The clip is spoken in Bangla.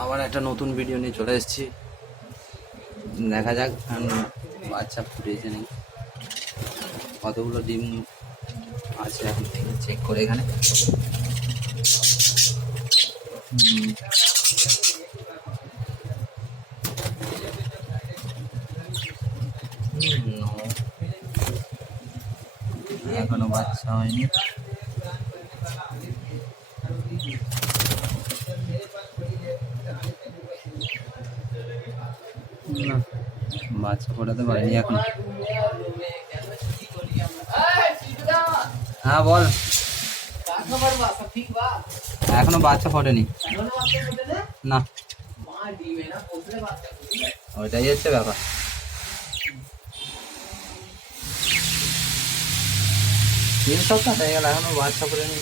আবার একটা নতুন ভিডিও নিয়ে চলে এসেছি। দেখা যাক বাচ্চা ফুটেছে নাকি, কতগুলো ডিম আছে এখন চেক করে এখানে। এখনো বাচ্চা হয়নি। না, বাচ্চা ফোটাতে পারিনি এখন। হ্যাঁ বল। এখনো বাচ্চা ফোটেনি না, ওইটাই হচ্ছে ব্যাপার। তিন সপ্তাহ হয়ে গেল এখনো বাচ্চা ফোটেনি।